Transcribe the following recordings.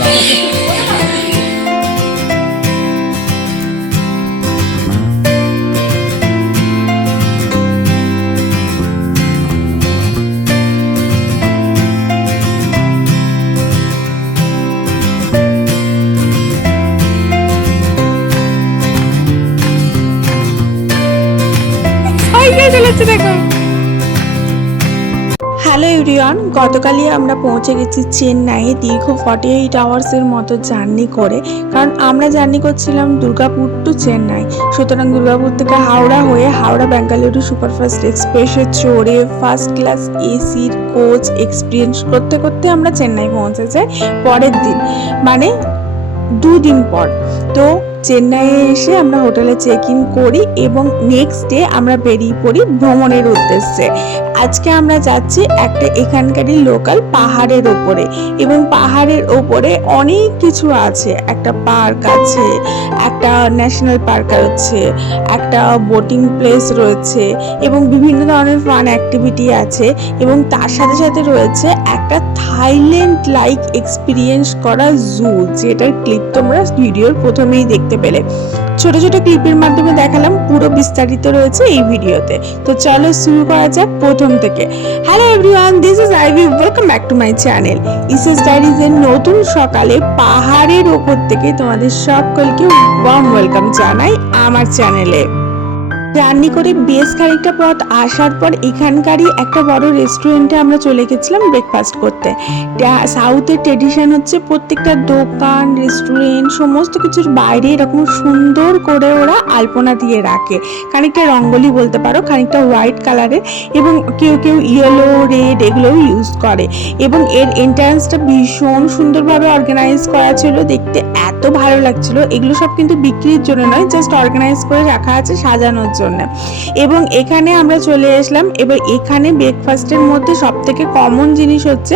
যাচ্ছে hello everyone গতকালই আমরা পৌঁছে গেছি চেন্নাইয়ে দীর্ঘ ফর্টি এইট আওয়ার্সের মতো জার্নি করে। কারণ আমরা জার্নি করছিলাম দুর্গাপুর টু চেন্নাই। সুতরাং দুর্গাপুর থেকে হাওড়া হয়ে হাওড়া বেঙ্গালুরু সুপারফাস্ট এক্সপ্রেসে চড়ে ফার্স্ট ক্লাস এসির কোচ এক্সপিরিয়েন্স করতে করতে আমরা চেন্নাই পৌঁছে যাই পরের দিন। মানে দুদিন পর। তো চেন্নাইয়ে এসে আমরা হোটেলে চেক ইন করি এবং নেক্সট ডে আমরা বেরিয়ে পড়ি ভ্রমণের উদ্দেশ্যে। আজকে আমরা যাচ্ছি একটা এখানকারই লোকাল পাহাড়ের ওপরে এবং পাহাড়ের ওপরে অনেক কিছু আছে। একটা পার্ক আছে, একটা ন্যাশনাল পার্ক আছে, একটা বোটিং প্লেস রয়েছে এবং বিভিন্ন ধরনের ফান অ্যাক্টিভিটি আছে এবং তার সাথে সাথে রয়েছে একটা থাইল্যান্ড লাইক এক্সপিরিয়েন্স করা জু যেটার ক্লিপ তোমরা ভিডিওর প্রথমেই দেখতে পেলে। ছোট ছোট ক্লিপের মাধ্যমে দেখালাম পুরো বিস্তারিত রয়েছে এই ভিডিওতে। তো চলো শুরু করা যাক প্রথম থেকে। Hello everyone this is Ivy welcome back to my channel ইসেস এর নতুন সকালে পাহাড়ের ওপর থেকে তোমাদের সকলকে ওয়ার্ম ওয়েলকাম জানাই আমার চ্যানেলে জার্নি করে বেশ খানিকটা পথ আসার পর এখানকারই একটা বড় রেস্টুরেন্টে আমরা চলে গেছিলাম ব্রেকফাস্ট করতে। সাউথের ট্রেডিশন হচ্ছে প্রত্যেকটা দোকান রেস্টুরেন্ট সমস্ত কিছুর বাইরে এরকম সুন্দর করে ওরা আলপনা দিয়ে রাখে। খানিকটা রঙ্গলি বলতে পারো, খানিকটা হোয়াইট কালারের এবং কেউ কেউ ইয়েলো রেড এগুলোও ইউজ করে। এবং এর এন্ট্রান্সটা ভীষণ সুন্দরভাবে অর্গানাইজ করা ছিল, দেখতে এত ভালো লাগছিল। এগুলো সব কিন্তু বিক্রির জন্য নয় জাস্ট অর্গানাইজ করে রাখা আছে সাজানোর জন্য। এবং এখানে আমরা চলে আসলাম। এবার এখানে ব্রেকফাস্টের মধ্যে সব থেকে কমন জিনিস হচ্ছে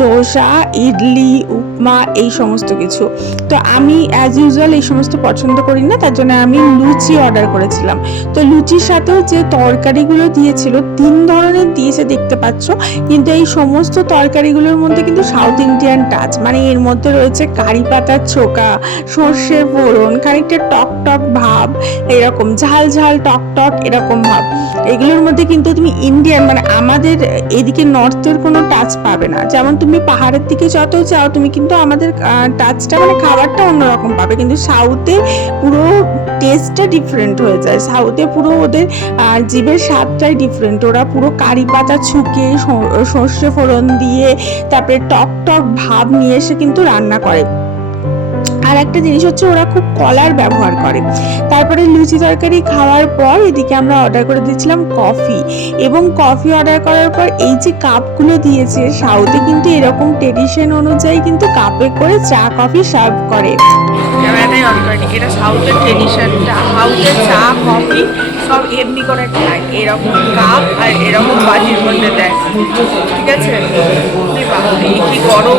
দোসা, ইডলি, উপমা, এই সমস্ত কিছু। তো আমি অ্যাজ ইউজুয়াল এই সমস্ত পছন্দ করি না, তার জন্য আমি লুচি অর্ডার করেছিলাম। তো লুচির সাথেও যে তরকারিগুলো দিয়েছিল, তিন ধরনের দিয়েছে দেখতে পাচ্ছ। কিন্তু এই সমস্ত তরকারিগুলোর মধ্যে কিন্তু সাউথ ইন্ডিয়ান টাচ মানে এর মধ্যে রয়েছে কারি পাতার ছোকা, সর্ষের ফোড়ন, খানিকটা টক টক ভাব, এরকম ঝাল ঝাল টক টক টক এরকম ভাব। এগুলোর মধ্যে কিন্তু তুমি ইন্ডিয়ান মানে আমাদের এদিকে নর্থের কোনো টাচ পাবে না। যেমন তুমি পাহাড়ের দিকে যত যাও, তুমি কিন্তু আমাদের টাচটা মানে খাবারটা অন্যরকম পাবে। কিন্তু সাউথে পুরো টেস্টটা ডিফারেন্ট হয়ে যায়। সাউথে পুরো ওদের জিভের স্বাদটাই ডিফারেন্ট ওরা পুরো কারি পাতা ছুকে সর্ষে ফোড়ন দিয়ে, তারপরে টক টক ভাব নিয়ে এসে কিন্তু রান্না করে। আর একটা জিনিস হচ্ছে ওরা খুব কলার ব্যবহার করে। তারপরে লুচি তরকারি খাওয়ার পর এদিকে আমরা অর্ডার করে দিয়েছিলাম কফি এবং কফি অর্ডার করার পর এই যে কাপগুলো দিয়েছে, সাউথে কিন্তু এরকম ট্রেডিশন অনুযায়ী কিন্তু কাপে করে চা কফি সার্ভ করে। এটা সাউথের ট্রেডিশনটা চা কফি সব এমনি করে খায়। এরকম কাপ আর এরকম বাটির মধ্যে দেয়। ঠিক আছে? কি গরম।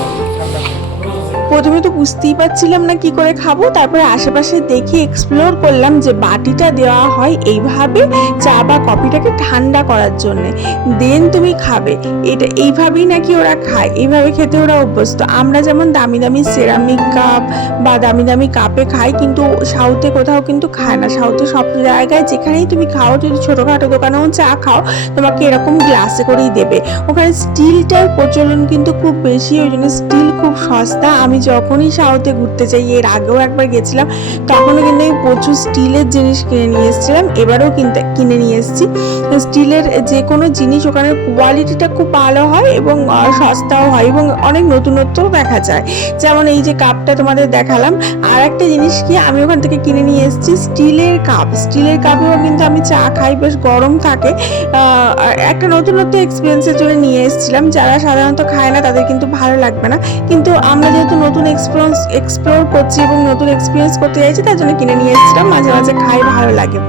প্রথমে তো বুঝতেই পারছিলাম না কি করে খাব, তারপরে আশেপাশে দেখে এক্সপ্লোর করলাম যে বাটিটা দেওয়া হয় এইভাবে চা বা কফিটাকে ঠান্ডা করার জন্য। দেন তুমি খাবে। এটা এইভাবেই নাকি ওরা খায়, এইভাবে খেতে ওরা অভ্যস্ত। আমরা যেমন দামি দামি সেরামিক কাপ বা দামি দামি কাপে খাই, কিন্তু সাউথে কোথাও কিন্তু খায় না। সাউথে সব জায়গায় যেখানেই তুমি খাও, যদি ছোটোখাটো দোকানেও চা খাও, তোমাকে এরকম গ্লাসে করেই দেবে। ওখানে স্টিলটার প্রচলন কিন্তু খুব বেশি, ওই জন্য স্টিল খুব সস্তা। আমি যখনই সাউথে ঘুরতে যাই, এর আগেও একবার গেছিলাম, তখনও কিন্তু আমি প্রচুর স্টিলের জিনিস কিনে নিয়ে এসেছিলাম, এবারেও কিনতে, কিনে নিয়ে এসেছি। স্টিলের যে কোনো জিনিস ওখানে কোয়ালিটিটা খুব ভালো হয় এবং সস্তাও হয় এবং অনেক নতুনত্বও দেখা যায়। যেমন এই যে কাপটা তোমাদের দেখালাম আর একটা জিনিস কি আমি ওখান থেকে কিনে নিয়ে এসেছি, স্টিলের কাপ স্টিলের কাপেও কিন্তু আমি চা খাই, বেশ গরম থাকে। একটা নতুনত্ব এক্সপিরিয়েন্সের জন্য নিয়ে এসেছিলাম, যারা সাধারণত খায় না তাদের কিন্তু ভালো লাগবে না। কিন্তু আমরা যেহেতু নতুন এক্সপিরিয়েন্স এক্সপ্লোর করছি এবং নতুন এক্সপিরিয়েন্স করতে চাইছি, তার জন্য কিনে নিয়ে এসেছিলাম। মাঝে মাঝে খাই, ভালো লাগে।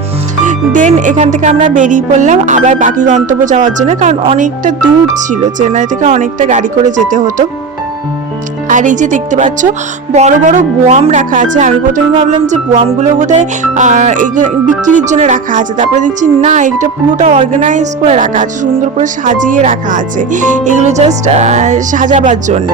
দেন এখান থেকে আমরা বেরিয়ে পড়লাম। আবার বাকি গন্তব্য যাওয়ার জন্য, কারণ অনেকটা দূর ছিল। চেন্নাই থেকে অনেকটা গাড়ি করে যেতে হতো। আর এই যে দেখতে পাচ্ছ, বড় বড় বোয়াম রাখা আছে। আমি প্রথমে ভাবলাম যে বোয়ামগুলো বোধহয় বিক্রির জন্য রাখা আছে। তারপরে দেখছি না, এটা পুরোটা অর্গানাইজ করে রাখা আছে, সুন্দর করে সাজিয়ে রাখা আছে। এগুলো জাস্ট সাজাবার জন্য।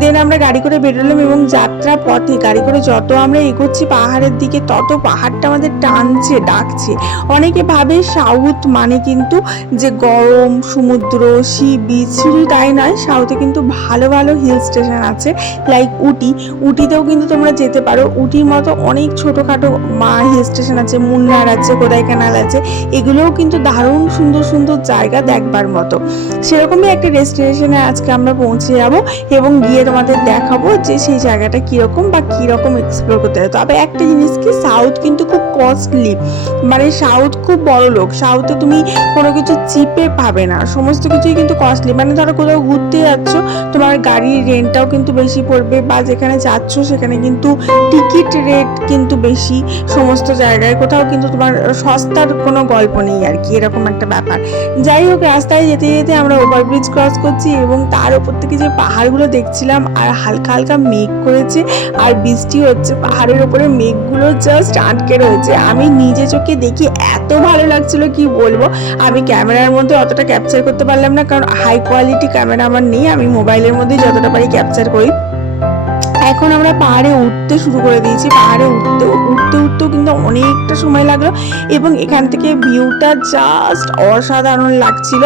দেন আমরা গাড়ি করে বেরোলাম এবং যাত্রা পথে, গাড়ি করে যত আমরা এগোচ্ছি পাহাড়ের দিকে, তত পাহাড়টা আমাদের টানছে, ডাকছে। অনেকে ভাবে সাউথ মানে কিন্তু যে গরম, সমুদ্র সি বিচ শুধু তাই নয়, সাউথে কিন্তু ভালো ভালো হিল স্টেশন আছে। লাইক উটি। উটিতেও কিন্তু তোমরা যেতে পারো। উটির মতো অনেক ছোটোখাটো মা হিল স্টেশন আছে, মুন্নার আছে, কোদাইকানাল আছে। এগুলোও কিন্তু দারুণ সুন্দর সুন্দর জায়গা দেখবার মতো। সেরকমই একটা ডেস্টিনেশনে আজকে আমরা পৌঁছে যাব এবং গিয়ে তোমাদের দেখাবো যে সেই জায়গাটা কীরকম বা কীরকম এক্সপ্লোর করতে হবে তবে একটা জিনিস কি সাউথ কিন্তু খুব কস্টলি মানে সাউথ খুব বড় লোক। সাউথে তুমি কোনো কিছু চিপে পাবে না। সমস্ত কিছুই কিন্তু কস্টলি মানে ধরো কোথাও ঘুরতে যাচ্ছ, তোমার গাড়ির রেন্টটাও কিন্তু বেশি পড়বে বা যেখানে যাচ্ছ সেখানে কিন্তু টিকিট রেট কিন্তু বেশি। সমস্ত জায়গায় কোথাও কিন্তু তোমার সস্তার কোনো গল্প নেই আর কি, এরকম একটা ব্যাপার। যাই হোক, রাস্তায় যেতে যেতে আমরা ওভারব্রিজ ক্রস করছি এবং তার উপর থেকে যে পাহাড়গুলো দেখছিলাম, আর হালকা হালকা মেঘ করেছে, আর বৃষ্টি হচ্ছে, পাহাড়ের উপরে মেঘগুলো জাস্ট আটকে রয়েছে। আমি নিজে চোখে দেখি, এত ভালো লাগছিল, কি বলব? আমি ক্যামেরার মধ্যে অতটা ক্যাপচার করতে পারলাম না, কারণ হাই কোয়ালিটি ক্যামেরা আমার নেই, আমি মোবাইলের মধ্যেই যতটা পারি ক্যাপচার করি। এখন আমরা পাহাড়ে উঠতে শুরু করে দিয়েছি পাহাড়ে উঠতে উঠতেও কিন্তু অনেকটা সময় লাগল এবং এখান থেকে ভিউটা জাস্ট অসাধারণ লাগছিল।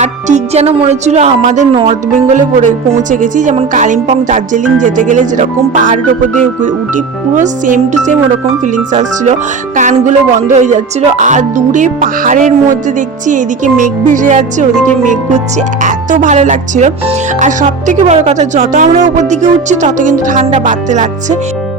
আর ঠিক যেন মনে হচ্ছিল আমাদের নর্থ বেঙ্গলে পড়ে, পৌঁছে গেছি। যেমন কালিম্পং দার্জিলিং যেতে গেলে যেরকম পাহাড়ের ওপর দিয়ে উঠি পুরো সেম টু সেম ওরকম ফিলিংস আসছিল। কানগুলো বন্ধ হয়ে যাচ্ছিল। আর দূরে পাহাড়ের মধ্যে দেখছি এদিকে মেঘ ভেসে যাচ্ছে, ওদিকে মেঘ ঘুরছে এত ভালো লাগছিল। আর সব থেকে বড় কথা, যত আমরা উপর দিকে উঠছি, তত কিন্তু ঠান্ডা বাড়তে লাগছে।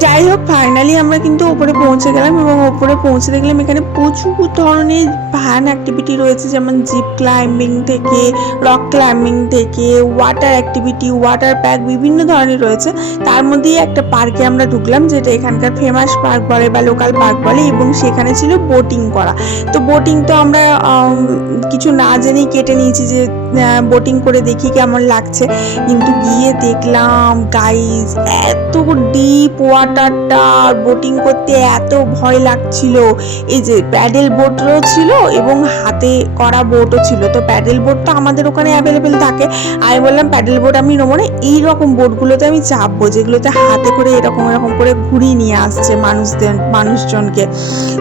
যাই হোক ফাইনালি আমরা কিন্তু ওপরে পৌঁছে গেলাম এবং ওপরে পৌঁছে দেখলাম এখানে প্রচুর ধরনের ভ্যান অ্যাক্টিভিটি রয়েছে, যেমন জিপ ক্লাইম্বিং থেকে রক ক্লাইম্বিং থেকে ওয়াটার অ্যাক্টিভিটি ওয়াটার প্যাক বিভিন্ন ধরনের রয়েছে। তার মধ্যেই একটা পার্কে আমরা ঢুকলাম, যেটা এখানকার ফেমাস পার্ক বলে বা লোকাল পার্ক বলে এবং সেখানে ছিল বোটিং করা। তো বোটিং তো আমরা কিছু না জেনেই কেটে নিয়েছি যে বোটিং করে দেখি কেমন লাগছে। কিন্তু গিয়ে দেখলাম গাইজ এত ডিপ ওয়াটারটা বোটিং করতে এত ভয় লাগছিল। এই যে প্যাডেল বোটও ছিল এবং হাতে করা বোটও ছিল। তো প্যাডেল বোটটা আমাদের ওখানে অ্যাভেলেবেল থাকে। আমি বললাম প্যাডেল বোট আমি নেব না, এইরকম বোটগুলোতে আমি চাপবো, যেগুলোতে হাতে করে এরকম এরকম করে ঘুরিয়ে নিয়ে আসছে মানুষদের, মানুষজনকে।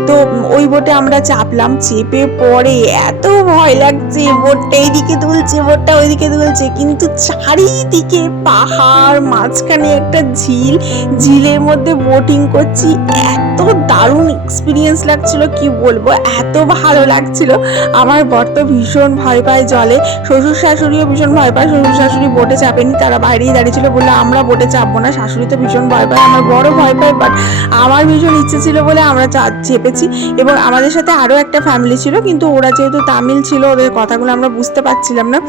তো ওই বোটে আমরা চাপলাম, চেপে পরে এত ভয় লাগছে বোটটা এইদিকে দুলছে বোটটা ওইদিকে দুলছে কিন্তু চারিদিকে পাহাড়, মাঝখানে একটা ঝিল, ঝিলের মধ্যে বোটিং করছি। এত দারুণ এক্সপিরিয়েন্স লাগছিল, কি বলব? এত ভালো লাগছিল। আমার বর তো ভীষণ ভয় পায় জলে। শ্বশুর শাশুড়িও ভীষণ ভয় পায়। শ্বশুর শাশুড়ি বোটে চাপেনি, তারা বাইরেই দাঁড়িয়েছিল বলল, আমরা বোটে চাপবো না। শাশুড়ি তো ভীষণ ভয় পায়। আমার বড় ভয় পায় বাট আমার ভীষণ ইচ্ছে ছিল বলে আমরা চেপেছি। এবং আমাদের সাথে আরও একটা ফ্যামিলি ছিল, কিন্তু ওরা যেহেতু তামিল ছিল, ওদের কথাগুলো আমরা বুঝতে পারছিলাম না।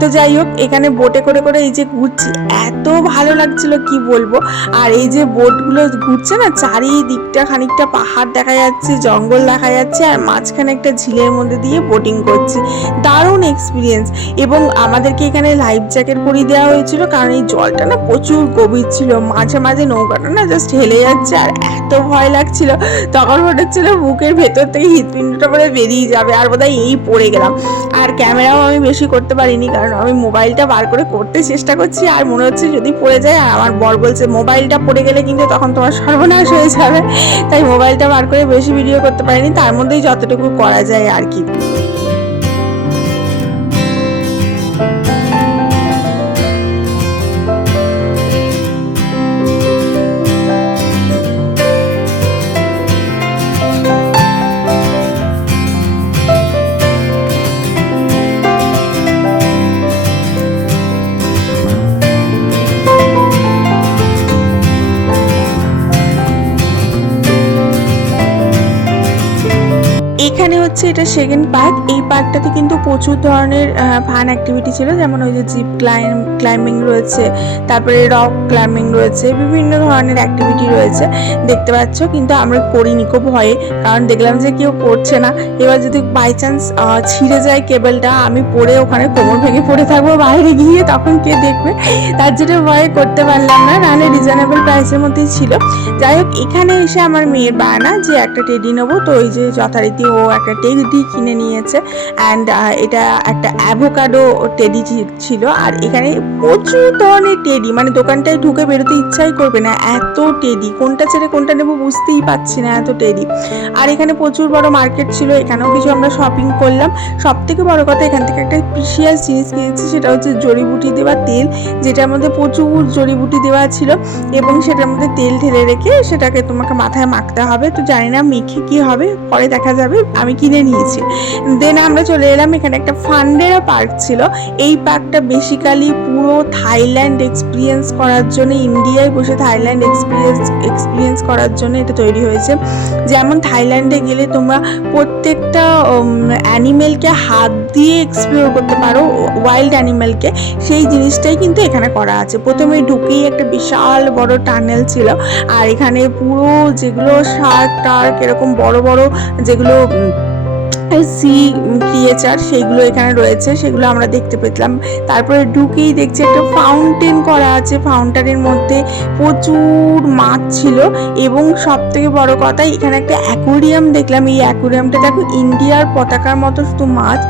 তো যাই হোক, এখানে বোটে করে করে এই যে ঘুরছি, এত ভালো লাগছিল, কি বলব? আর এই যে বোটগুলো ঘুরছে না, চারিদিকটা খানিকটা পাহাড় দেখা যাচ্ছে, জঙ্গল দেখা যাচ্ছে আর মাঝখানে একটা ঝিলের মধ্যে দিয়ে বোটিং করছি। দারুণ এক্সপিরিয়েন্স এবং আমাদেরকে এখানে লাইফ জ্যাকেট পরিয়ে দেওয়া হয়েছিল কারণ এই জলটা না প্রচুর গভীর ছিল। মাঝে মাঝে নৌকাটা না জাস্ট হেলে যাচ্ছে আর এত ভয় লাগছিল। তখন মনে হচ্ছিল বুকের ভেতর থেকে হৃৎপিণ্ডটা পরে বেরিয়ে যাবে আর বোধহয় এই পড়ে গেলাম। আর ক্যামেরাও আমি বেশি করতে পারিনি কারণ আমি মোবাইলটা বার করে করতে চেষ্টা করছি আর মনে হচ্ছে যদি পড়ে যায় আর আমার বর বলছে মোবাইলটা পড়ে গেলে কিন্তু তখন তোমার সর্বনাশ হয়ে যাবে। তাই মোবাইলটা বার করে বেশি ভিডিও করতে পারিনি তার মধ্যেই যতটুকু করা যায় আর কি। এটা সেকেন্ড পার্ক এই পার্কটাতে কিন্তু প্রচুর ধরনের ফান অ্যাক্টিভিটি ছিল। যেমন ওই যে জিপ ক্লাইম, ক্লাইম্বিং রয়েছে, তারপরে রক ক্লাইম্বিং রয়েছে, বিভিন্ন ধরনের অ্যাক্টিভিটি রয়েছে। দেখতে পাচ্ছ, কিন্তু আমরা করিনি খুব ভয়ে, কারণ দেখলাম যে কেউ করছে না। এবার যদি বাই চান্স ছিঁড়ে যায় কেবেলটা, আমি পড়ে ওখানে কোমর ভেঙে পড়ে থাকব, বাইরে গিয়ে তখন কে দেখবে? তার জন্য ভয়ে করতে পারলাম না নাহলে রিজনেবল প্রাইসের মধ্যেই ছিল। যাই হোক, এখানে এসে আমার মেয়ের বায়না যে একটা টেডি নেব। তো ওই যে যথারীতি ও একটা টেডি কিনে নিয়েছে। অ্যান্ড এটা একটা অ্যাভোকাডো টেডি ছিল। আর এখানে প্রচুর ধরনের টেডি মানে দোকানটায় ঢুকে বেরোতে ইচ্ছাই করবে না। এত টেডি কোনটা ছেড়ে কোনটা নেব বুঝতেই পারছি না এত টেডি আর এখানে প্রচুর বড় মার্কেট ছিল। এখানেও কিছু আমরা শপিং করলাম। সব থেকে বড় কথা, এখান থেকে একটা প্রিশিয়াস জিনিস কিনেছি। সেটা হচ্ছে জড়িবুটি দেওয়া তেল। যেটার মধ্যে প্রচুর জড়িবুটি দেওয়া ছিল এবং সেটার মধ্যে তেল ঢেলে রেখে সেটাকে তোমাকে মাথায় মাখতে হবে। তো জানি না মেখে কি হবে, পরে দেখা যাবে। আমি কিনে নিয়েছি দেন আমরা চলে এলাম, এখানে একটা ফান্ডেরা পার্ক ছিল। এই পার্কটা বেসিক্যালি পুরো থাইল্যান্ড এক্সপিরিয়েন্স করার জন্য, ইন্ডিয়ায় বসে থাইল্যান্ড এক্সপিরিয়েন্স এক্সপিরিয়েন্স করার জন্য এটা তৈরি হয়েছে। যেমন থাইল্যান্ডে গেলে তোমরা প্রত্যেকটা অ্যানিমেলকে হাত দিয়ে এক্সপ্লোর করতে পারো ওয়াইল্ড অ্যানিমেলকে সেই জিনিসটাই কিন্তু এখানে করা আছে। প্রথমে ঢুকেই একটা বিশাল বড় টানেল ছিল। আর এখানে পুরো যেগুলো শার্ক টার্ক এরকম বড় বড় যেগুলো সি ক্রিয়েচার সেইগুলো এখানে রয়েছে, সেগুলো আমরা দেখতে পেলাম। তারপরে ঢুকেই দেখছি একটা ফাউন্টেন করা আছে। ফাউন্টেনের মধ্যে প্রচুর মাছ ছিল এবং সব থেকে বড় কথা, এখানে একটা অ্যাকোরিয়াম দেখলাম। এই অ্যাকোরিয়ামটা দেখো ইন্ডিয়ার পতাকার মতো শুধু মাছ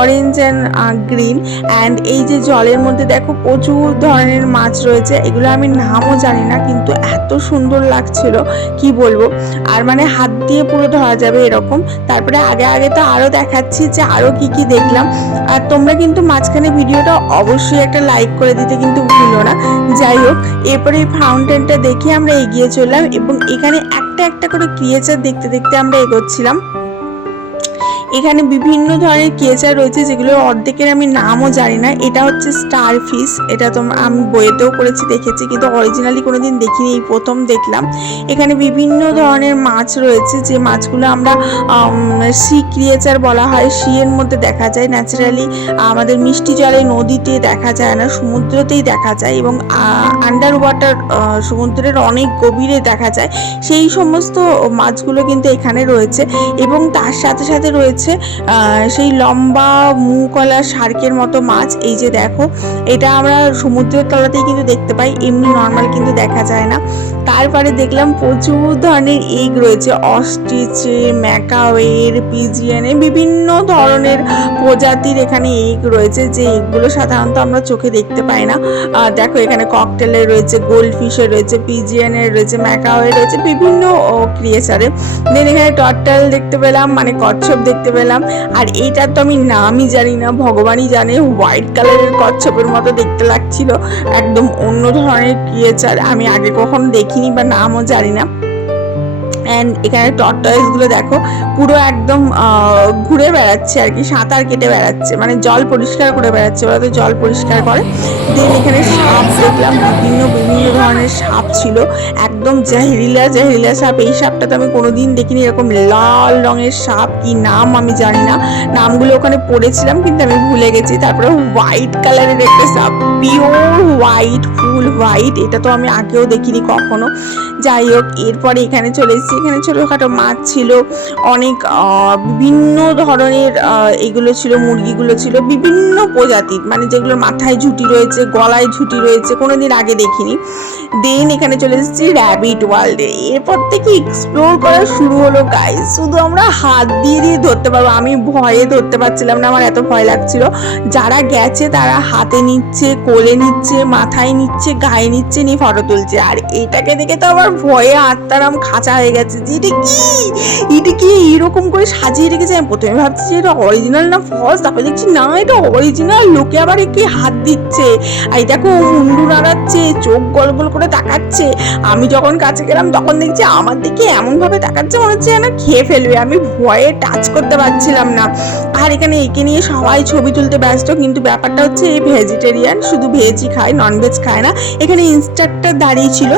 অরেঞ্জ অ্যান্ড গ্রিন অ্যান্ড এই যে জলের মধ্যে দেখো প্রচুর ধরনের মাছ রয়েছে। এগুলো আমি নামও জানি না, কিন্তু এত সুন্দর লাগছিল, কি বলব? আর মানে হাত দিয়ে পুরো ধরা যাবে এরকম। তারপরে আগে আগে তো আরও দেখাচ্ছি যে আরও কি কি দেখলাম। আর তোমরা কিন্তু মাঝখানে ভিডিওটা অবশ্যই একটা লাইক করে দিতে কিন্তু ভুলো না। যাই হোক, এরপরে এই ফাউন্টেনটা দেখে আমরা এগিয়ে চললাম এবং এখানে একটা একটা করে ক্রিয়েচার দেখতে দেখতে আমরা এগোচ্ছিলাম। এখানে বিভিন্ন ধরনের ক্রিয়েচার রয়েছে যেগুলো অর্ধেকের আমি নামও জানি না। এটা হচ্ছে স্টার ফিশ এটা তো আমি বইয়েতেও করেছি দেখেছি, কিন্তু অরিজিনালি কোনোদিন দেখিনি, এই প্রথম দেখলাম। এখানে বিভিন্ন ধরনের মাছ রয়েছে, যে মাছগুলো আমরা সি ক্রিয়েচার বলা হয় সি এর মধ্যে দেখা যায়। ন্যাচারালি আমাদের মিষ্টি জলে, নদীতে দেখা যায় না, সমুদ্রতেই দেখা যায় এবং আন্ডার ওয়াটার সমুদ্রের অনেক গভীরে দেখা যায়। সেই সমস্ত মাছগুলো কিন্তু এখানে রয়েছে এবং তার সাথে সাথে রয়েছে আহ, সেই লম্বা মুখওয়ালা শার্কের মতো মাছ এই যে দেখো এটা আমরা সমুদ্রের তলাতেই কিন্তু দেখতে পাই এমনি নর্মাল কিন্তু দেখা যায় না। তারপরে দেখলাম প্রচুর ধরনের এগ রয়েছে অস্ট্রিচে ম্যাকাওয়ের পিজিয়ানের বিভিন্ন ধরনের প্রজাতির এখানে এগ রয়েছে যে এগগুলো সাধারণত আমরা চোখে দেখতে পাই না। দেখো এখানে ককটেলের রয়েছে গোল্ড ফিশের রয়েছে পিজিয়ানের রয়েছে ম্যাকাওয়ের রয়েছে বিভিন্ন ক্রিয়েচারে দেন এখানে টর্টাল দেখতে পেলাম মানে কচ্ছপ দেখতে পেলাম। আর এইটার তো আমি নামই জানি না, ভগবানই জানে হোয়াইট কালারের কচ্ছপের মতো দেখতে লাগছিল। একদম অন্য ধরনের ক্রিয়েচার আমি আগে কখনো দেখিনি বা নামও জানি না। অ্যান্ড এখানে টর্টয়েসগুলো দেখো, পুরো একদম ঘুরে বেড়াচ্ছে আর কি, সাঁতার কেটে বেড়াচ্ছে মানে জল পরিষ্কার করে বেড়াচ্ছে ওরা তো জল পরিষ্কার করে। দেন এখানে সাপ দেখলাম, বিভিন্ন বিভিন্ন ধরনের সাপ ছিল, একদম জাহিরিলা জাহিরিলা সাপ, এই সাপটা তো আমি কোনোদিন দেখিনি, এরকম লাল রঙের সাপ, কি নাম আমি জানি না, নামগুলো ওখানে পড়েছিলাম, কিন্তু আমি ভুলে গেছি, তারপরে হোয়াইট কালারের একটা সাপ পিওর হোয়াইট ফুল হোয়াইট এটা তো আমি আগেও দেখিনি কখনো। যাই হোক, এরপরে এখানে চলে এসেছি এখানে ছোটোখাটো মাছ ছিল, অনেক বিভিন্ন ধরনের এগুলো ছিল, মুরগিগুলো ছিল, বিভিন্ন প্রজাতির মানে যেগুলোর মাথায় ঝুঁটি রয়েছে, গলায় ঝুঁটি রয়েছে কোনো দিন আগে দেখিনি। দেন এখানে চলে এসেছি র্যাবিট ওয়ার্ল্ডে এরপর থেকে এক্সপ্লোর করা শুরু হলো গাইস শুধু আমরা হাত দিয়ে দিয়ে ধরতে পারব, আমি ভয়ে ধরতে পারছিলাম না, আমার এত ভয় লাগছিল। যারা গেছে, তারা হাতে নিচ্ছে, কোলে নিচ্ছে, মাথায় নিচ্ছে, গায়ে নিচ্ছে, নিয়ে ফটো তুলছে। আর এটাকে দেখে তো আমার ভয়ে আত্মারাম খাঁচা হয়ে গেছে। যে এটা কি? এটা কি এরকম করে সাজিয়ে রেখেছে? আমি প্রথমে ভাবছি যে এটা অরিজিনাল না ফলস তারপরে দেখছি না, এটা অরিজিনাল লোকে আবার একে হাত দিচ্ছে। আর দেখো মুন্ডু নাড়াচ্ছে, চোখ গল গল করে তাকাচ্ছে। আমি যখন কাছে গেলাম, তখন দেখছি আমার দিকে এমনভাবে তাকাচ্ছে মনে হচ্ছে যেন খেয়ে ফেলবে। আমি ভয়ে টাচ করতে পারছিলাম না। আর এখানে একে নিয়ে সবাই ছবি তুলতে ব্যস্ত। কিন্তু ব্যাপারটা হচ্ছে এই ভেজিটেরিয়ান শুধু ভেজই খায় ননভেজ খায় না। এখানে ইনস্ট্রাক্টর দাঁড়িয়ে ছিল।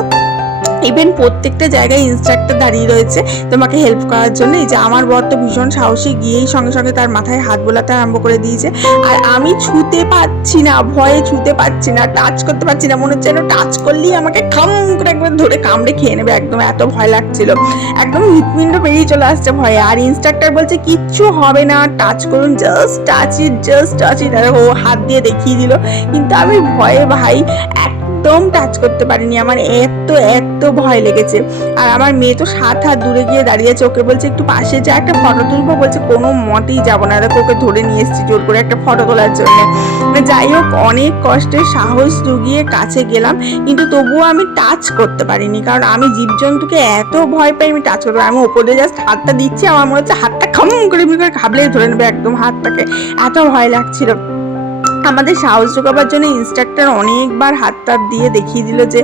ইভেন প্রত্যেকটা জায়গায় ইনস্ট্রাক্টর দাঁড়িয়ে রয়েছে তোমাকে হেল্প করার জন্য। এই যে আমার বর তো ভীষণ সাহসী, গিয়েই সঙ্গে সঙ্গে তার মাথায় হাত বোলাতে আরম্ভ করে দিয়েছে। আর আমি ছুতে পারছি না, ভয়ে ছুতে পারছি না টাচ করতে পারছি না, মনে হচ্ছে যেন টাচ করলেই আমাকে খাম করে একবার ধরে কামড়ে খেয়ে নেবে। একদম এত ভয় লাগছিল। একদম হৃৎপিণ্ড বেরিয়ে চলে আসছে ভয়ে। আর ইনস্ট্রাক্টর বলছে, কিচ্ছু হবে না টাচ করুন just touch it just touch it আর ও হাত দিয়ে দেখিয়ে দিল। কিন্তু আমি ভয়ে ভাই একদম টাচ করতে পারিনি। আমার এত এত ভয় লেগেছে। আর আমার মেয়ে তো সাত হাত দূরে গিয়ে দাঁড়িয়েছে ওকে বলছে, একটু পাশে যা, একটা ফটো তুলবো। বলছে, কোনো মতেই যাব না। দেখো, ওকে ধরে নিয়ে এসেছি জোর করে একটা ফটো তোলার জন্য। যাই হোক, অনেক কষ্টে সাহস জুগিয়ে কাছে গেলাম। কিন্তু তবুও আমি টাচ করতে পারিনি। কারণ আমি জীবজন্তুকে এত ভয় পাই আমি টাচ করতে আমি ওপরে জাস্ট হাতটা দিচ্ছি। আমার মনে হচ্ছে হাতটা খাম করে করে খাবলেই ধরে নেবে একদম হাতটাকে। এত ভয় লাগছিল। আমাদের সাহস যোগাবার জন্য ইনস্ট্রাক্টর অনেকবার হাত তাত দিয়ে দেখিয়ে দিল যে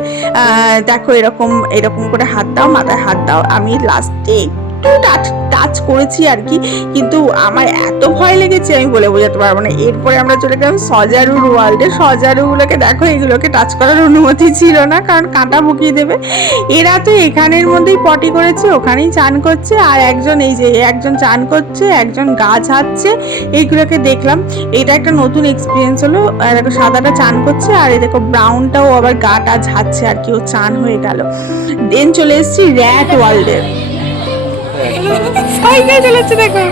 দেখো এরকম এরকম করে হাত দাও, মাথায় হাত দাও, আমি লাস্টে একটু টাচ টাচ করেছি আর কি। কিন্তু আমার এত ভয় লেগেছে আমি বলে বোঝাতে পারব না। এরপরে আমরা চলে গেলাম সজারুর ওয়ার্ল্ডে সজারুগুলোকে দেখো, এগুলোকে টাচ করার অনুমতি ছিল না, কারণ কাঁটা বুকিয়ে দেবে। এরা তো এখানের মধ্যেই পটি করেছে, ওখানেই চান করছে। আর একজন এই যে, একজন চান করছে, একজন গা ঝাড়ছে, এইগুলোকে দেখলাম। এটা একটা নতুন এক্সপিরিয়েন্স হলো। দেখো সাদাটা চান করছে, আর এই দেখো ব্রাউনটাও আবার গাটা ঝাড়ছে আর কি, ও চান হয়ে গেল। দেন চলে এসেছি র্যাট ওয়ার্ল্ডে সাইকেল চালাচ্ছে দেখো।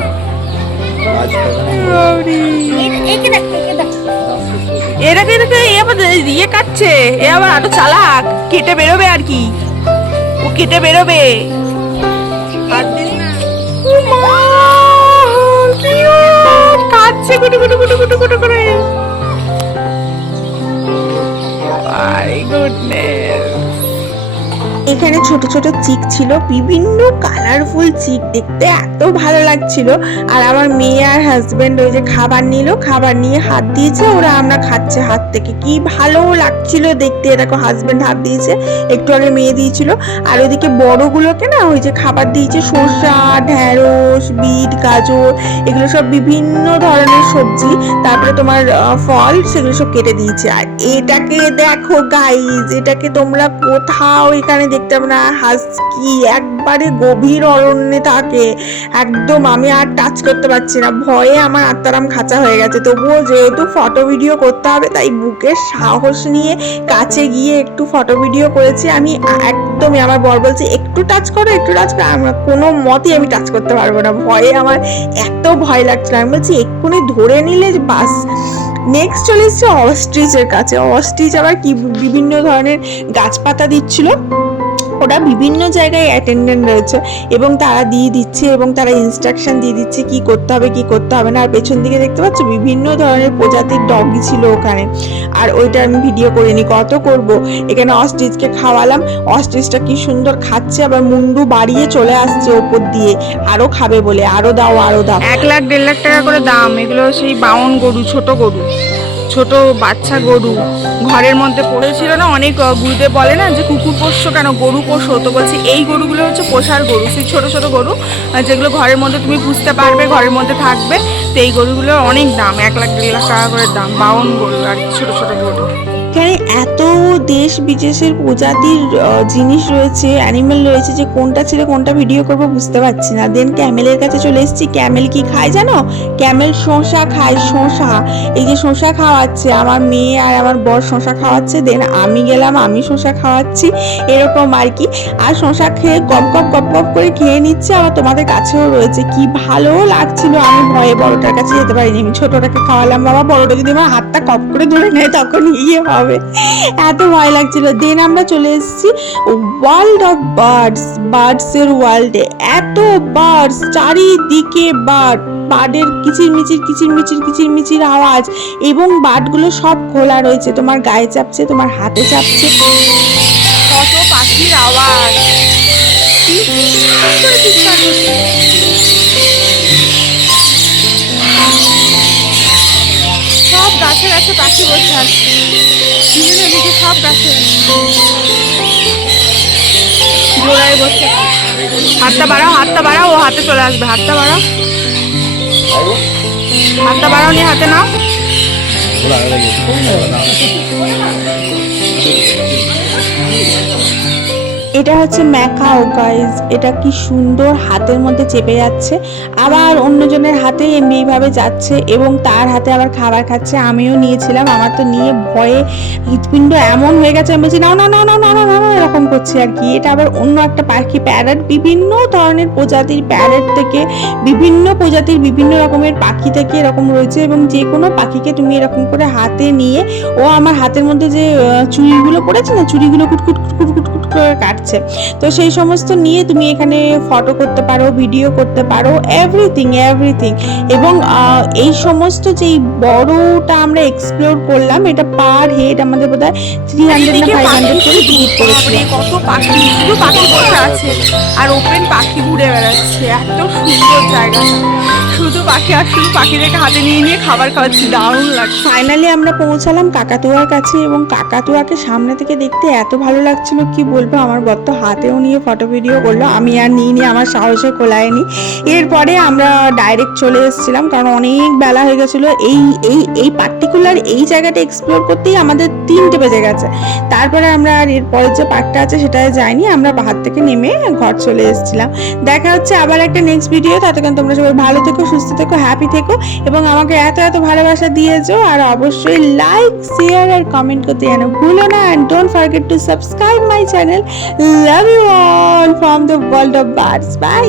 এটাকে এটাকে এ আবার ইয়ে কাটছে। এ আবার আরও চালাক। কেটে বেরোবে আর কি। ও কেটে বেরোবে। ছোট ছোট চিক ছিল, বিভিন্ন কালারফুল চিক দেখতে এত ভালো লাগছিল। আর আমার মেয়ে আর হাজবেন্ড ওই যে খাবার নিল, খাবার নিয়ে হাত দিয়েছে, ওরা আমরা খাচ্ছে হাত থেকে। কি ভালো লাগছিল দেখতে দেখো হাজবেন্ড হাত দিয়েছে, একটু আগে মেয়ে দিয়েছিল। আর ওইদিকে বড়গুলোকে না, ওই যে খাবার দিয়েছে শসা ঢ্যাঁড়স, বিট, গাজর, এগুলো সব বিভিন্ন ধরনের সবজি, তারপরে তোমার ফল, সেগুলো সব কেটে দিয়েছে। আর এটাকে দেখো গাইজ এটাকে তোমরা কোথাও এখানে দেখতে পাবে না। হাসকি, একবারে গভীর অরণ্যে থাকে। একদম আমি আর টাচ করতে পারছি না। ভয়ে আমার আত্মারাম খাঁচা হয়ে গেছে। তবুও যেহেতু ফটো ভিডিও করতে হবে, তাই বুকের সাহস নিয়ে কাছে গিয়ে একটু ফটো ভিডিও করেছি। আমি একদমই আমার বর বলছে, একটু টাচ করো, একটু টাচ করো। আমরা কোনো মতেই আমি টাচ করতে পারব না। ভয়ে আমার এত ভয় লাগছিল। আমি বলছি, এক্ষুনি ধরে নিলে বাস। নেক্সট চলে এসছে অস্ট্রিচের কাছে। অস্ট্রিচ আবার কি বিভিন্ন ধরনের গাছপাতা দিচ্ছিল। ওরা বিভিন্ন জায়গায় অ্যাটেন্ডেন্ট রয়েছে এবং তারা দিয়ে দিচ্ছে এবং তারা ইনস্ট্রাকশন দিয়ে দিচ্ছে কি করতে হবে, কি করতে হবে না। আর পেছন দিকে দেখতে পাচ্ছ বিভিন্ন ধরনের প্রজাতির ডগি ছিল ওখানে। আর ওইটা আমি ভিডিও করিনি কত করব? এখানে অস্ট্রিচকে খাওয়ালাম। অস্ট্রিচটা কি সুন্দর খাচ্ছে, আবার মুন্ডু বাড়িয়ে চলে আসছে ওপর দিয়ে। আরও খাবে বলে, আরও দাও আরও দাও। এক লাখ, দেড় লাখ টাকা করে দাম। এগুলো সেই বাউন গরু, ছোট গরু। ছোট বাচ্চা গরু। ঘরের মধ্যে পড়েছিল না, অনেক গুরুদেব বলে না যে কুকুর পোষ্য কেন, গরু পোষ্য? তো বলছি এই গরুগুলো হচ্ছে পোষার গরু, সেই ছোট ছোট গরু যেগুলো ঘরের মধ্যে তুমি পুষতে পারবে, ঘরের মধ্যে থাকবে। তো এই গরুগুলোর অনেক দাম, এক লাখ দেড় লাখ টাকা করে দাম, বাউন গরু আর ছোটো, ছোট গরু। এখানে এত দেশ বিদেশের প্রজাতির জিনিস রয়েছে অ্যানিমেল রয়েছে যে কোনটা ছেড়ে কোনটা ভিডিও করব বুঝতে পারছি না। দেন ক্যামেলের কাছে চলে এসেছি। ক্যামেল কি খায় জানো? ক্যামেল শসা খায়, শসা। এই যে শসা খাওয়াচ্ছে, আমার মেয়ে আর আমার বর শসা খাওয়াচ্ছে দেন আমি গেলাম, আমি শসা খাওয়াচ্ছি, এরকম আর কি। আর শসা খেয়ে গপ গপ গপ গপ করে খেয়ে নিচ্ছে, আবার তোমাদের কাছেও রয়েছে। কি ভালো লাগছিল, আমি ভয়ে বড়টার কাছে যেতে পারিনি। আমি ছোটটাকে খাওয়ালাম, বাবা, বড়টা যদি আমার হাতটা কপ করে ধরে নেয়, তখন ইয়ে হবে। এত ভয় লাগছিল। দেন আমরা চলে এসেছি ওয়ার্ল্ড অফ বার্ডস বার্ডসের ওয়ার্ল্ডে এত বার্ডস চারিদিকে বার্ড বার্ডের কিচির মিচির কিচির মিচির কিচির মিচির আওয়াজ এবং বার্ডগুলো সব খোলা রয়েছে। তোমার গায়ে চাপছে, তোমার হাতে চাপছে। কত পাখির আওয়াজ। পাখি বসে আছে বিভিন্ন দিকে সব গাছে হাতটা বাড়াও হাতটা বাড়াও, ও হাতে চলে আসবে। হাতটা বাড়াও। হাতটা বাড়াও নিয়ে হাতে নাও। এটা হচ্ছে ম্যাকাও গাইজ এটা কি সুন্দর হাতের মধ্যে চেপে যাচ্ছে। আবার অন্যজনের হাতে এমনি এইভাবে যাচ্ছে এবং তার হাতে আবার খাবার খাচ্ছে। আমিও নিয়েছিলাম। আমার তো নিয়ে ভয়ে হৃৎপিণ্ড এমন হয়ে গেছে। আমি বলছি না না না না না না এরকম করছি আর কি। এটা আবার অন্য একটা পাখি প্যারেট বিভিন্ন ধরনের প্রজাতির প্যারেট থেকে বিভিন্ন প্রজাতির বিভিন্ন রকমের পাখি থেকে এরকম রয়েছে এবং যে কোনো পাখিকে তুমি এরকম করে হাতে নিয়ে ও আমার হাতের মধ্যে যে চুড়িগুলো পড়েছে না চুড়িগুলো কুটকুট কুটকুট কুটকুট করে কাটছে। তো সেই সমস্ত নিয়ে তুমি এখানে ফটো করতে পারো ভিডিও করতে পারো এভরিথিং এভরিথিং এবং এই সমস্ত যেই বড়টা আমরা এক্সপ্লোর করলাম এটা পার হেড আমাদের বোধ হয় থ্রি হান্ড্রেড না ফাইভ হান্ড্রেড করে পাখি, টিকিট বাপরে, কত পাখি শুধু পাখি বসে আছে। আর ওপেন পাখি ঘুরে বেড়াচ্ছে এত সুন্দর জায়গাটা। শুধু পাখি আর শুধু পাখিদেরকে হাতে নিয়ে নিয়ে খাবার খাওয়াচ্ছি দারুণ লাগছে। ফাইনালি আমরা পৌঁছালাম কাকাতুয়ার কাছে এবং কাকাতুয়াকে সামনে থেকে দেখতে এত ভালো লাগছিল কি বলব আমার বত্ত হাতেও নিয়ে ফটো ভিডিও করল আমি আর নিয়ে নিয়ে আমার সাহসে কোলায়নি। এরপরে আমরা ডাইরেক্ট চলে এসেছিলাম কারণ অনেক বেলা হয়ে গেছিল এই এই এই পার্টিকুলার এই জায়গাটা এক্সপ্লোর করতেই আমাদের তিনটে বেজে গেছে। তারপরে আমরা আর এরপরের যে পার্কটা আছে সেটায় যাইনি, আমরা পাহাড় থেকে নেমে ঘর চলে এসেছিলাম। দেখা হচ্ছে আবার একটা নেক্সট ভিডিও ততক্ষণ তোমরা সবাই ভালো থেকো, সুস্থ থেকো হ্যাপি থেকো এবং আমাকে এত এত ভালোবাসা দিয়েছ আর অবশ্যই লাইক শেয়ার আর কমেন্ট করতে যেন ভুলো না। And don't forget to subscribe my channel love you all from the world of birds bye